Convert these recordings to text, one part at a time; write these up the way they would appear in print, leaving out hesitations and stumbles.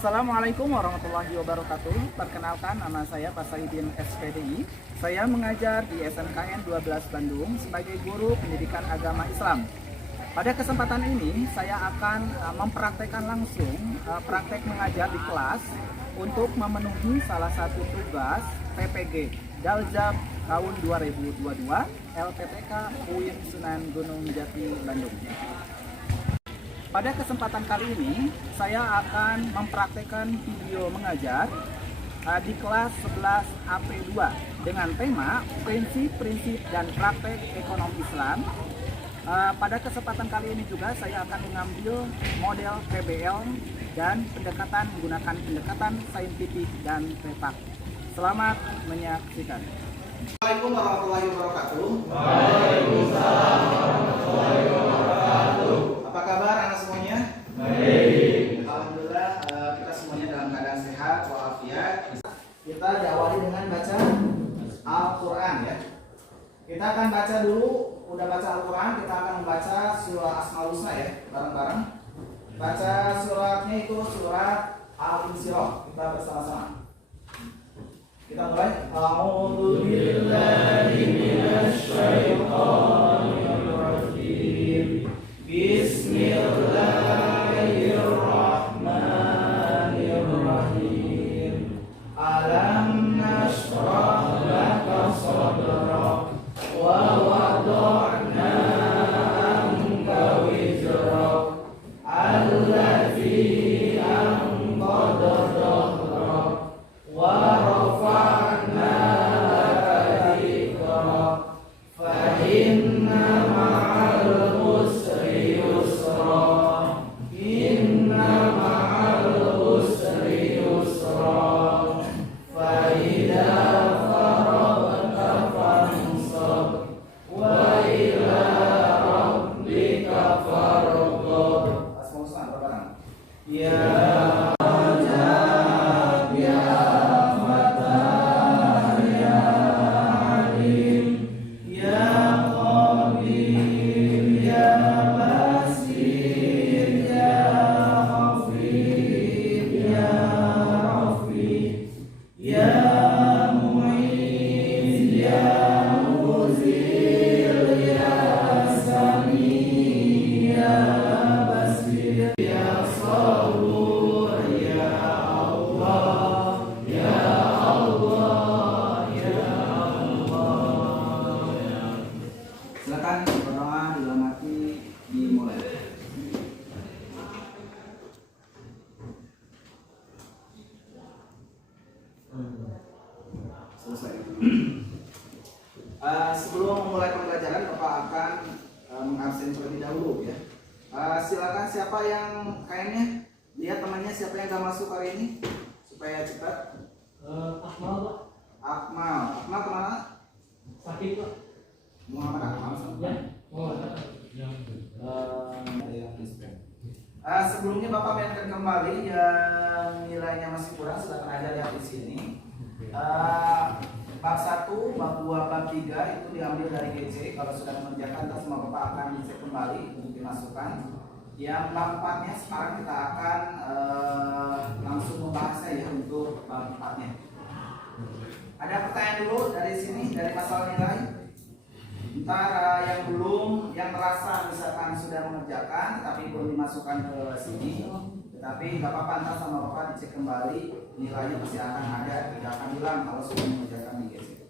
Assalamualaikum warahmatullahi wabarakatuh. Perkenalkan, nama saya Pak Saidin SPDI. Saya mengajar di SMKN 12 Bandung sebagai guru pendidikan agama Islam. Pada kesempatan ini saya akan mempraktekkan langsung praktek mengajar di kelas untuk memenuhi salah satu tugas PPG Daljab tahun 2022 LPTK UIN Sunan Gunung Jati Bandung. Pada kesempatan kali ini, saya akan mempraktekkan video mengajar di kelas 11 AP2 dengan tema prinsip-prinsip dan praktek ekonomi Islam. Pada kesempatan kali ini juga saya akan mengambil model PBL dan menggunakan pendekatan saintifik dan tepat. Selamat menyaksikan. Assalamualaikum warahmatullahi wabarakatuh. Waalaikumsalam warahmatullahi wabarakatuh. Apa kabar anak semuanya? Baik. Alhamdulillah kita semuanya dalam keadaan sehat walafiat. Kita diawali dengan baca Al-Quran ya. Kita akan baca dulu, udah baca Al-Quran, kita akan membaca surah Asmaul Husna ya, bareng-bareng. Baca suratnya itu surat Al-Insyirah, kita bersama-sama. Kita mulai. A'udzu billahi minasy syaithanir rajim. Bismillahirrahmanirrahim. Alam nashrah laka sadrak wa wada'na anka wizrak allazi anqadha dhahrak wa rafa'na laka dhikrak fa inna ma'al usri yusra inna ma'al usri yusra fa idza faragta fansab wa ila rabbika farghab. Asmaul bareng. Ya silakan berdoa dalam hati dimulai. Selesai. Sebelum memulai pembelajaran, Bapak akan mengabsen terlebih dahulu ya. Silakan siapa yang kayaknya lihat temannya siapa yang gak masuk hari ini supaya cepat. Akmal Pak. Akmal kemana? Sakit Pak. Muhammad Akmal. Ya. Oh, Sebelumnya Bapak mengingatkan kembali yang nilainya masih kurang, silakan aja lihat di sini. Bab 1, bab 2, bab 3 itu diambil dari GC. Kalau sudah mengerjakan, terus semua Bapak akan dicek kembali untuk dimasukkan. Yang bab 4-nya sekarang kita akan langsung membahasnya ya untuk bab 4-nya. Ada pertanyaan dulu dari sini, dari masalah nilai? Ntar yang belum, yang merasa misalkan sudah mengerjakan tapi belum dimasukkan ke sini, tetapi gak apa-apa, ntar sama Bapak dicek kembali, nilainya pasti akan ada, tidak akan hilang kalau sudah mengerjakan di GC.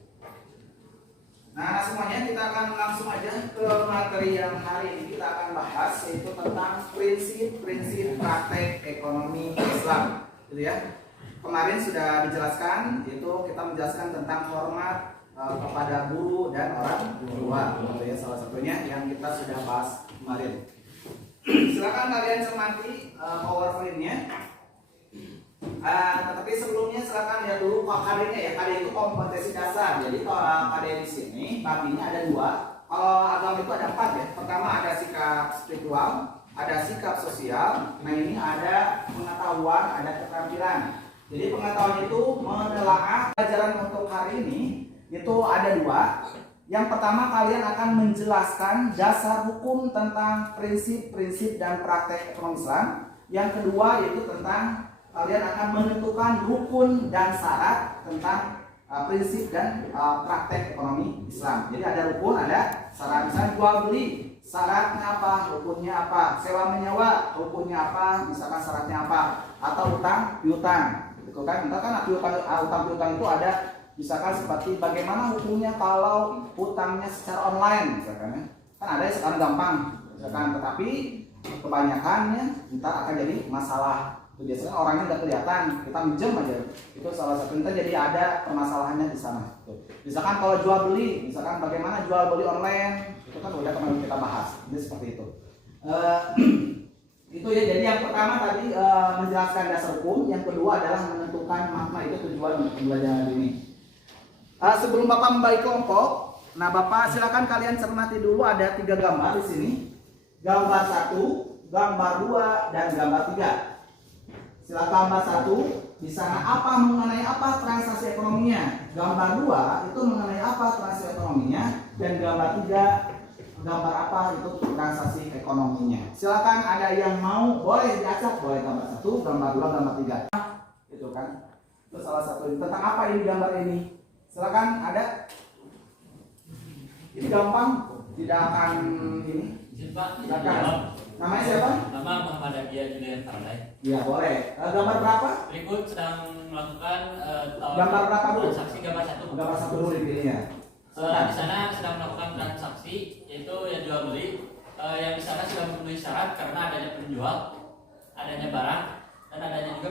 Nah semuanya kita akan langsung aja ke materi yang hari ini kita akan bahas, yaitu tentang prinsip-prinsip praktek ekonomi Islam, gitu ya. Kemarin sudah dijelaskan, yaitu kita menjelaskan tentang hormat kepada guru dan orang tua, gitu ya, salah satunya yang kita sudah bahas kemarin. Silakan kalian cermati PowerPoint-nya. Tetapi sebelumnya silakan lihat dulu KD-nya ya. KD itu kompetensi dasar. Jadi kalau KD di sini baginya ada dua. Kalau agama itu ada 4 ya. Pertama ada sikap spiritual, ada sikap sosial. Nah ini ada pengetahuan, ada keterampilan. Jadi pengetahuan itu menelaah. Pelajaran untuk hari ini itu ada 2. Yang pertama, kalian akan menjelaskan dasar hukum tentang prinsip-prinsip dan praktek ekonomi Islam. Yang kedua yaitu tentang kalian akan menentukan rukun dan syarat tentang prinsip dan praktek ekonomi Islam. Jadi ada rukun, ada syarat. Misalnya jual beli, syaratnya apa, rukunnya apa, sewa menyewa, rukunnya apa, misalkan syaratnya apa, atau utang piutang. Gitu kan? Misalkan utang piutang itu ada misalkan seperti bagaimana hukumnya kalau hutangnya secara online, misalkan ya. Kan ada yang sekarang gampang, misalkan, tetapi kebanyakannya ntar akan jadi masalah. Biasanya orangnya nggak kelihatan, kita minjem aja, itu salah satu. Kita jadi ada permasalahannya di sana. Misalkan kalau jual beli, misalkan bagaimana jual beli online, itu kan udah kemarin kita bahas. Jadi seperti itu. Itu ya. Jadi yang pertama tadi menjelaskan dasar hukum, yang kedua adalah menentukan makna. Itu tujuan untuk pembelajaran ini. Sebelum Bapak membagi kelompok, nah Bapak silakan kalian cermati dulu, ada 3 gambar di sini. Gambar 1, gambar 2, dan gambar 3. Silakan gambar 1, di sana apa mengenai apa transaksi ekonominya. Gambar 2 itu mengenai apa transaksi ekonominya, dan gambar 3 gambar apa itu transaksi ekonominya. Silakan ada yang mau, boleh diacak, boleh gambar 1, gambar 2, gambar 3. Itu kan. Itu salah satu. Tentang apa ini gambar ini? Silakan ada. Ini gampang, tidak akan ini. Silakan. Namanya siapa? Nama Muhammad Adia Julian Fardai. Ya boleh. Gambar berapa? Berikut sedang melakukan Gambar berapa dulu? transaksi gambar 1. Gambar 1 dulu dipilihnya. Di sana sedang melakukan transaksi, yaitu yang jual beli. Yang di sana sudah memenuhi syarat karena adanya penjual, adanya barang, dan adanya juga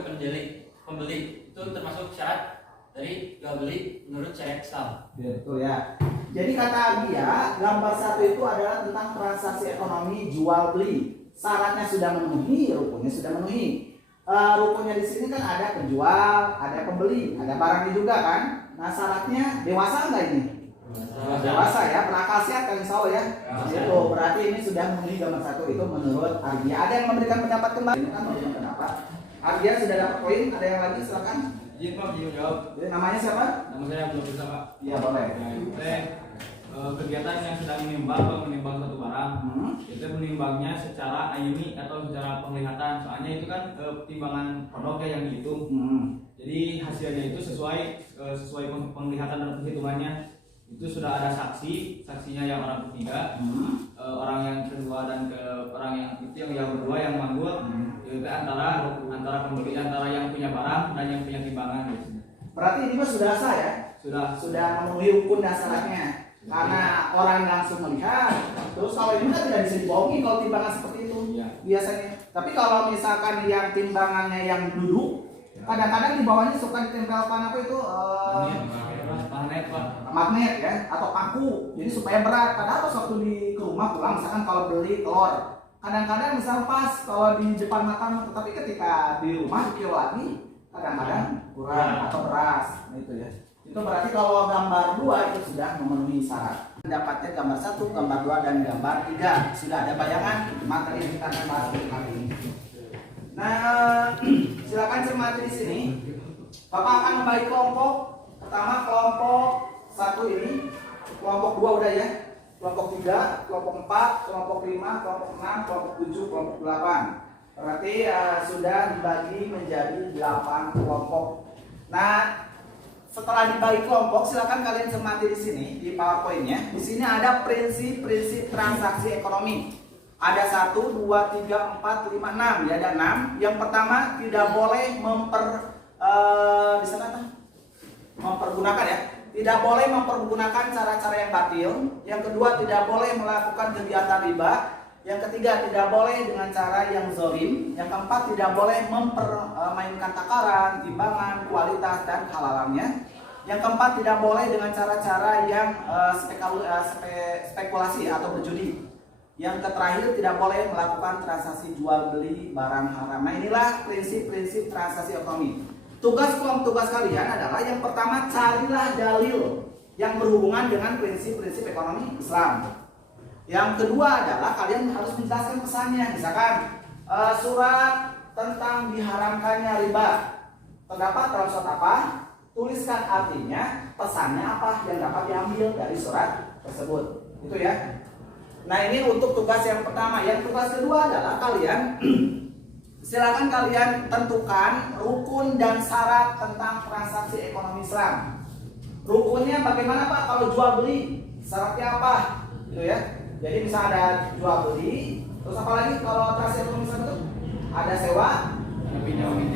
pembeli. Itu termasuk syarat dari jual beli menurut syariat Islam. Ya, betul ya. Jadi kata dia, gambar 1 itu adalah tentang transaksi ekonomi jual beli. Syaratnya sudah memenuhi, rukunnya sudah memenuhi. Rukunnya di sini kan ada penjual, ada pembeli, ada barangnya juga kan. Nah syaratnya dewasa enggak ini? Dewasa ya, berakal sehat kan insya Allah ya. Itu berarti ini sudah memenuhi gambar 1 itu menurut Ardia. Ada yang memberikan pendapat kembali? Ini kan memberikan pendapat. Ardia sudah dapat poin. Ada yang lagi silakan. Izin Pak, izin jawab. Jadi, namanya siapa? Nama saya belum bisa Pak. Iya boleh. Kegiatan yang sedang menimbang satu barang, itu menimbangnya secara ayuni atau secara penglihatan. Soalnya itu kan timbangan produk ya yang dihitung. Jadi hasilnya itu sesuai penglihatan dan perhitungannya. Itu sudah ada saksinya yang orang ketiga, orang yang kedua dan orang yang itu yang berdua yang manggul. Itu antara pembeli, antara yang punya barang dan yang punya timbangan. Berarti ini mah sudah sah ya? Sudah memenuhi hukum dan syaratnya. Karena orang langsung melihat. Terus kalau ini kan tidak bisa dibohongi kalau timbangan seperti itu biasanya. Tapi kalau misalkan yang timbangannya yang duduk, kadang-kadang di bawahnya suka ditempelkan apa itu magnet ya, atau paku. Jadi supaya berat. Padahal pas waktu ke rumah pulang, misalkan kalau beli telur, kadang-kadang misal pas kalau di depan mata, tetapi ketika di rumah dikilo lagi, kadang-kadang kurang atau beras. Nah itu ya. Itu berarti kalau gambar 2 itu sudah memenuhi syarat. Dapatnya gambar 1, gambar 2, dan gambar 3. Sudah ada bayangan materi yang kita akan bahas kali ini. Nah, silakan cermati di sini. Bapak akan membagi kelompok. Pertama kelompok 1 ini, kelompok 2 udah ya. Kelompok 3, kelompok 4, kelompok 5, kelompok 6, kelompok 7, kelompok 8. Berarti sudah dibagi menjadi 8 kelompok. Nah, setelah dibagi kelompok, silakan kalian cermati di sini di PowerPoint-nya. Di sini ada prinsip-prinsip transaksi ekonomi. Ada 1, 2, 3, 4, 5, 6. Ya ada 6. Yang pertama tidak boleh mempergunakan ya. Tidak boleh mempergunakan cara-cara yang batil. Yang kedua tidak boleh melakukan kegiatan riba. Yang ketiga tidak boleh dengan cara yang zolim. Yang keempat tidak boleh mempermainkan takaran, timbangan, kualitas dan halalannya. Yang keempat tidak boleh dengan cara-cara yang spekulasi atau berjudi. Yang terakhir tidak boleh melakukan transaksi jual beli barang haram. Nah inilah prinsip-prinsip transaksi ekonomi. Tugas kalian adalah yang pertama carilah dalil yang berhubungan dengan prinsip-prinsip ekonomi Islam. Yang kedua adalah kalian harus menjelaskan pesannya. Misalkan surat tentang diharamkannya riba terdapat dalam surat apa? Tuliskan artinya, pesannya apa yang dapat diambil dari surat tersebut. Itu ya. Nah ini untuk tugas yang pertama. Yang tugas kedua adalah kalian silakan kalian tentukan rukun dan syarat tentang transaksi ekonomi Islam. Rukunnya bagaimana Pak kalau jual beli? Syaratnya apa? Gitu ya. Jadi bisa ada jual beli, terus apa lagi kalau transaksi ekonomi Islam itu? Ada sewa,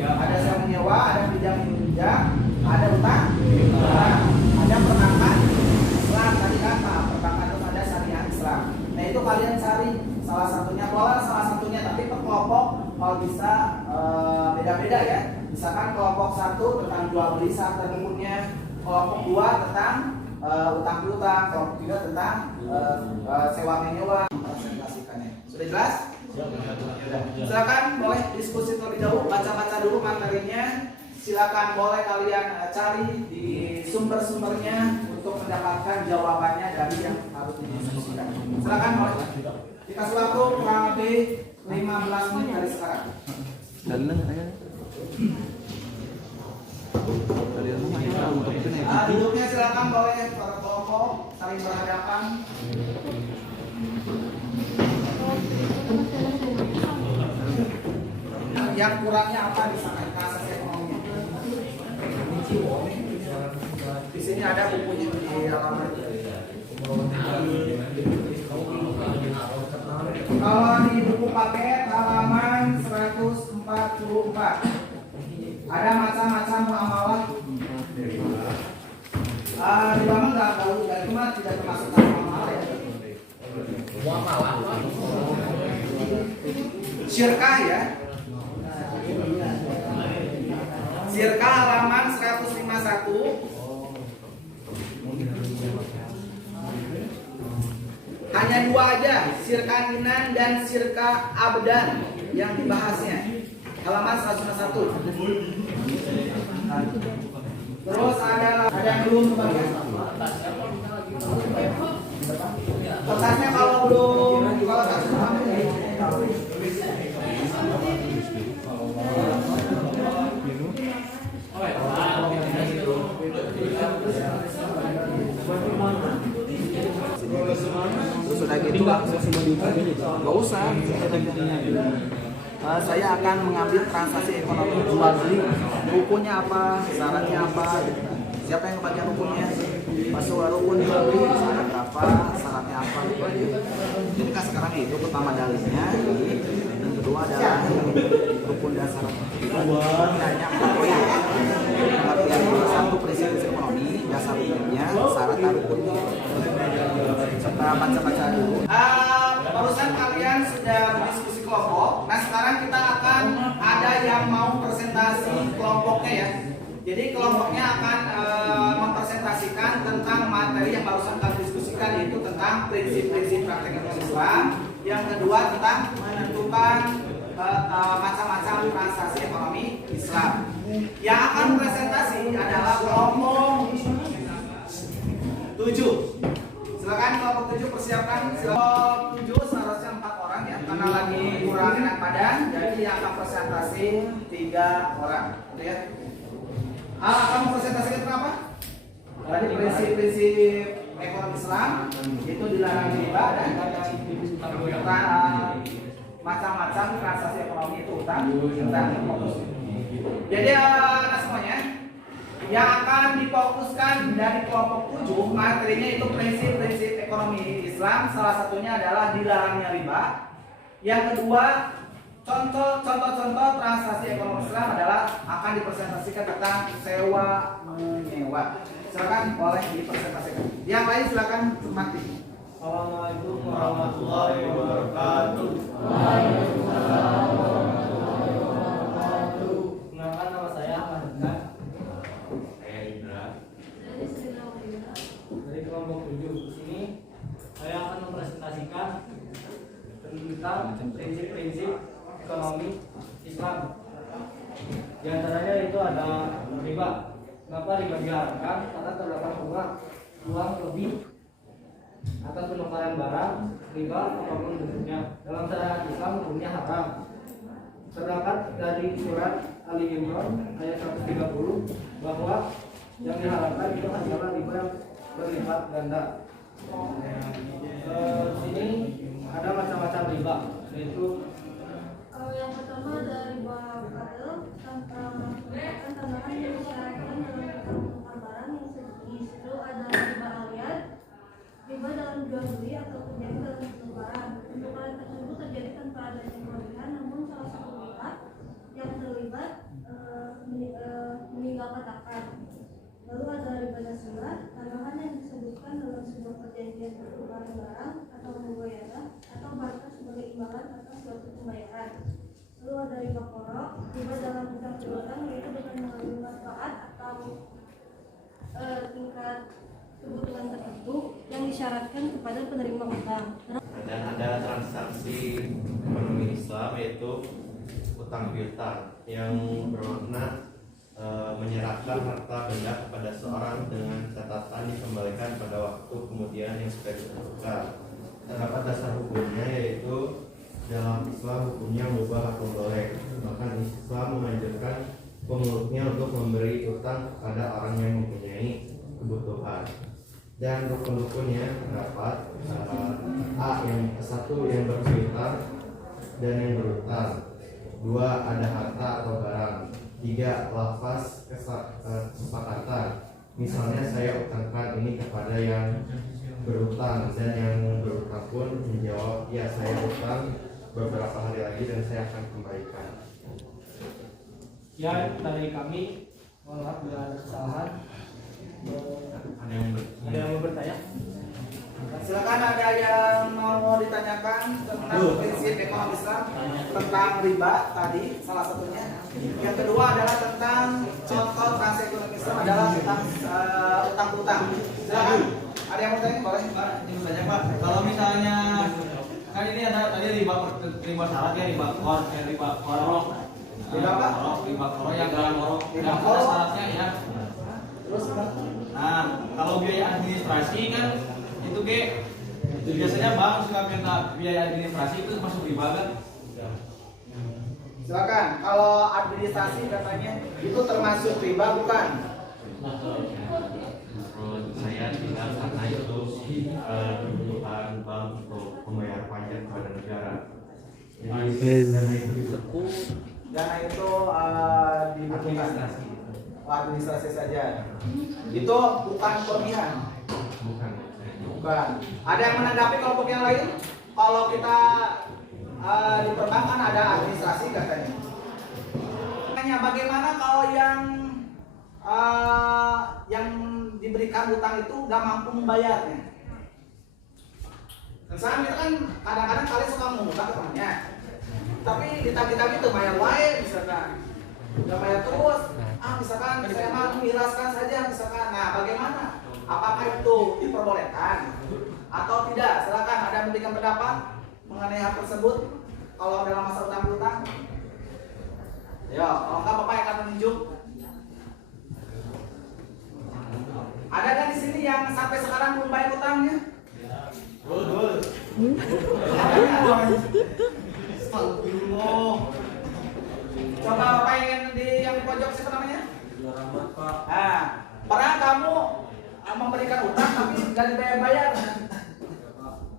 ada sewa menyewa, ada pinjam minjam, ada utang, ada perbankan Islam tadi kan Pak, perbankan itu ada syariah Islam. Nah itu kalian cari salah satunya, boleh salah satunya, tapi per kelompok kalau bisa beda-beda ya. Misalkan kelompok 1 tentang jual beli syarat dan rukunnya, kelompok 2 tentang utang piutang, kelompok 3 tentang sewa menyewa. Presentasikannya sudah jelas? Silakan boleh diskusi terlebih dahulu, baca-baca dulu materinya. Silakan boleh kalian cari di sumber-sumbernya untuk mendapatkan jawabannya dari yang harus didiskusikan. Silakan boleh. Dikasih waktu kurang lebih 15 menit dari sekarang. Duduknya silakan boleh para kelompok saling berhadapan. Yang kurangnya apa di sana transaksi ekonomi? Di sini ada bukunya di halaman. Kalau di buku paket halaman 144 ada macam-macam muamalah. Di bawah nggak tahu dari mana, tidak termasuk muamalah ya. Syirkah ya. Syirkah halaman 151. Hanya 2 aja, syirkah inan dan syirkah abdan yang dibahasnya. Halaman 151. Terus ada yang belum kebagian. Kertasnya kalau belum, kalau tak sudah terus sudah gitu nggak usah. Saya akan mengambil transaksi ekonomi jual beli, rukunnya apa, syaratnya apa. Siapa yang kebagian rukunnya? Masuk rukun jual beli, syarat berapa, syaratnya apa gitu. Jadi kan sekarang itu pertama dalilnya ini, dan kedua adalah rukun dan syarat. Hanya 4 poin. Pengertian yang 1 prinsip ekonomi, dasar hukumnya, syarat dan rukunnya. Kita baca-baca dulu. Barusan kalian sudah berdiskusi kelompok. Nah sekarang kita akan ada yang mau presentasi kelompoknya ya. Jadi kelompoknya akan mempresentasikan tentang materi yang barusan kalian diskusikan, yaitu tentang prinsip-prinsip praktek ekonomi Islam. Yang kedua tentang menentukan macam-macam transaksi ekonomi Islam. Yang akan presentasi adalah kelompok 7. Silakan kelompok 7 persiapkan. Kelompok 7 seharusnya 4 orang ya, karena lagi kurang enak badan, jadi yang akan presentasi 3 orang, gitu ya. Kamu presentasikan tentang apa? Tadi prinsip-prinsip ekonomi Islam, itu dilarang riba dan macam-macam transaksi ekonomi itu utang dan fokus. Jadi semuanya yang akan difokuskan dari kelompok 7 materinya itu prinsip-prinsip ekonomi Islam. Salah satunya adalah dilarangnya riba. Yang kedua, contoh-contoh transaksi ekonomi Islam adalah akan dipresentasikan tentang sewa menyewa. Silakan boleh dipresentasikan. Yang lain silakan cermati. Assalamualaikum warahmatullahi wabarakatuh. Kenalkan, nama saya Ahmad Dekan. Dari kelompok 7 di sini saya akan mempresentasikan tentang prinsip-prinsip ekonomi Islam. Di antaranya itu ada riba. Kenapa riba diharamkan? Karena terdapat uang lebih atas penukaran barang, riba apapun bentuknya. Dalam syariat Islam hukumnya haram. Terdapat dari surat Ali Imran ayat 130 bahwa yang diharamkan itu hanyalah riba yang berlipat ganda. Sini ada macam-macam riba, yaitu yang pertama ada riba tambahan yang disyaratkan dalam utang piutang barang yang sejenis itu ada riba alias, riba dalam jual beli atau terjadi dalam satu barang. Penukaran tersebut terjadi tanpa adanya kelebihan, namun salah satu pihak yang terlibat meninggalkan akad. Lalu ada riba nasilah, tambahan yang disebutkan dalam sebuah perjanjian pertukaran barang atau pembayaran atau barter sebagai imbalan atas suatu pembayaran. Lalu ada riba korok, riba dalam utang piutang yaitu dengan mengambil manfaat atau tingkat kebutuhan tertentu yang disyaratkan kepada penerima utang. Dan ada transaksi ekonomi Islam yaitu utang piutang yang bermakna menyerahkan harta benda kepada seorang dengan catatan dikembalikan pada waktu kemudian yang sudah ditentukan. Terdapat dasar hukumnya yaitu dalam Islam hukumnya mubah atau boleh. Bahkan Islam menganjurkan pemuluknya untuk memberi utang kepada orang yang mempunyai kebutuhan. Dan rukun-rukunnya terdapat satu yang berpiutang dan yang berutang, 2 ada harta atau barang, 3 lafaz kesepakatan. Misalnya saya utangkan ini kepada yang berutang dan yang berutang pun menjawab ya saya utang beberapa hari lagi dan saya akan kembalikan. Ya, dari kami, mohon maaf bila ada kesalahan. Ada yang mau bertanya? Silakan, ada yang mau ditanyakan tentang prinsip ekonomi Islam, tentang riba tadi salah satunya. Yang kedua adalah tentang contoh transaksi ekonomi Islam adalah tentang utang-utang. Silakan, ada yang mau tanya? Boleh Pak, ini tanya Pak. Kalau misalnya kan ini ada tadi riba syarat ya, riba korok. Riba apa? Riba korok yang ada syaratnya ya. Terus Nah, kalau biaya administrasi kan itu biasanya bank suka minta biaya administrasi itu masuk riba kan? silakan, kalau administrasi katanya itu termasuk riba bukan? Menurut saya tidak, karena itu kebutuhan bank untuk membayar pajak kepada negara. Dana itu dibutuhkan administrasi saja. Itu bukan kelebihan. Bukan. Ada yang menanggapi kelompok yang lain? Kalau kita di perbankan ada administrasi katanya. Bagaimana kalau yang diberikan utang itu nggak mampu membayarnya? Misalnya kita kan kadang-kadang kalian suka mengutang ke temannya, tapi ditagih-tagih itu bayar wae misalkan, nggak bayar terus. Misalkan saya mau mengikhlaskan saja misalkan. Nah, bagaimana? Apakah itu diperbolehkan atau tidak? Silakan, ada yang memberikan pendapat mengenai hal tersebut kalau dalam masa utang piutang. Ya, kalau enggak Bapak akan menunjuk. Ada kan di sini yang sampai sekarang belum bayar utangnya? Betul. Astagfirullah. Coba Bapak yang di pojok siapa namanya? Nah, pernah kamu memberikan utang tapi nggak dibayar-bayar?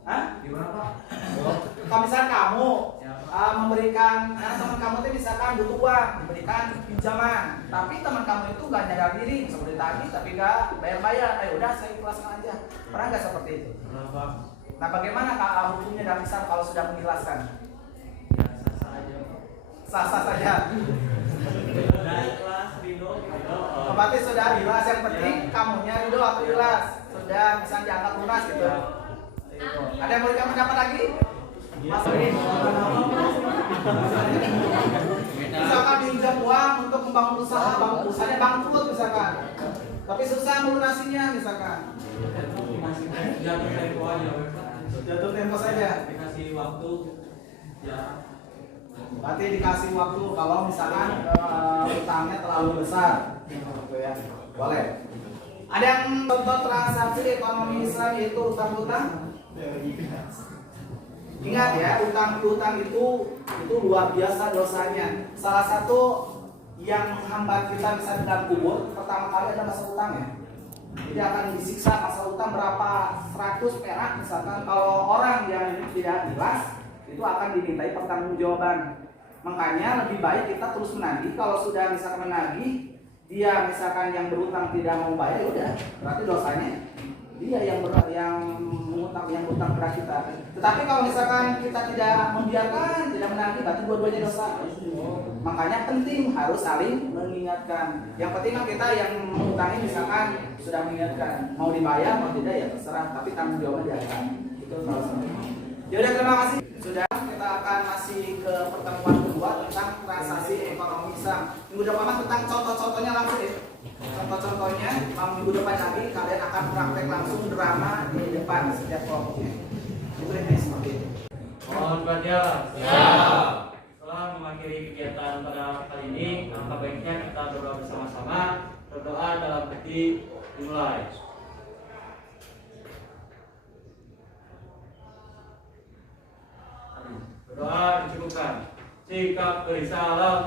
Hah? Gimana Pak? Kalau misalkan kamu memberikan teman kamu itu misalkan butuh uang, diberikan pinjaman, tapi teman kamu itu nggak nyadar diri, seperti tadi, tapi nggak bayar-bayar. Udah saya ikhlaskan aja. Pernah nggak seperti itu? Nah, bagaimana hukumnya dalam Islam kalau sudah mengikhlaskan? Sah-sah saja. Berarti sudah ikhlas, yang penting kamunya ridho atau ikhlas. Sudah misalnya dianggap lunas gitu. Ada yang mau dikatakan pendapat lagi? Misalkan pinjam uang untuk membangun usaha, usahanya bangkrut misalkan, tapi susah melunasinya misalkan. Jatuh tempo saja. Dikasih waktu ya. Berarti dikasih waktu kalau misalkan utangnya terlalu besar, gitu ya. Boleh. Ada yang contoh transaksi ekonomi Islam yaitu utang-utang? Ingat ya, utang piutang itu luar biasa dosanya. Salah satu yang menghambat kita bisa di dalam kubur pertama kali adalah masa utang ya. Jadi akan disiksa masa utang berapa 100 perak misalkan. Kalau orang yang tidak ikhlas itu akan dimintai pertanggungjawaban. Makanya lebih baik kita terus menagih. Kalau sudah misalkan menagih, dia misalkan yang berutang tidak mau bayar, ya udah, berarti dosanya dia yang mengutang, yang utang kepada kita. Tetapi kalau misalkan kita tidak membiarkan, tidak menagih, berarti dua-duanya dosa. Makanya penting harus saling mengingatkan. Yang penting kan kita yang mengutangi misalkan sudah mengingatkan, mau dibayar mau tidak ya terserah, tapi tanggung jawabnya diakan. Itu salah satu. Ya udah, terima kasih. Sudah, kita akan masih ke pertemuan kedua tentang transaksi ekonomi Islam. Minggu depan tentang contoh-contohnya langsung ya. Contoh-contohnya, minggu depan lagi kalian akan praktek langsung drama di depan setiap kelompoknya. Itu yang seperti itu. Mohon perhatian. Setelah mengakhiri kegiatan pada kali ini, alangkah baiknya kita berdoa bersama-sama. Berdoa dalam hati dimulai. Berdoa dicukupkan. Sikap berisalam.